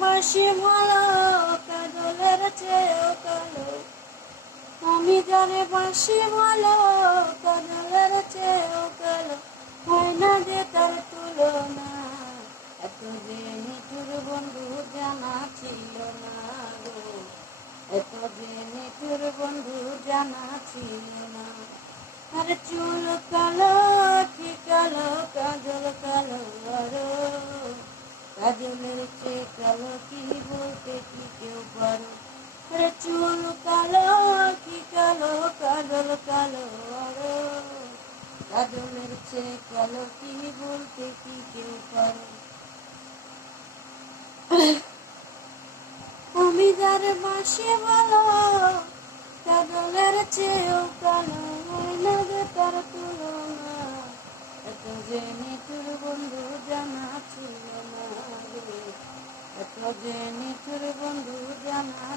বাসি ভালো কাজলের চেয়েও কালো, আমি যারে বাসি ভালো কাজলের চেয়েও কালো, হয় না যে তার তুলনা। এত যে নিঠুর বন্ধু জানা ছিল না গো, এত যে নিঠুর বন্ধু জানা ছিল না। আর চুল কালো কি কালো, কাজল কালো আরো, কাজলের চেয়ে কালো কি বলতে কি কেউ পারো। আরে চুল কালো কি কালো, কাজল কালো আরো, কাজলের চেয়ে কালো কি বলতে কি কেউ পারো। আমি যার বাসি ভালো কাজলের চেয়েও কালো, হয় না যে তার তুলনা। এত যে নিঠুর বন্ধু জানা ছিল না রে, এত যে নিঠুর বন্ধু জানা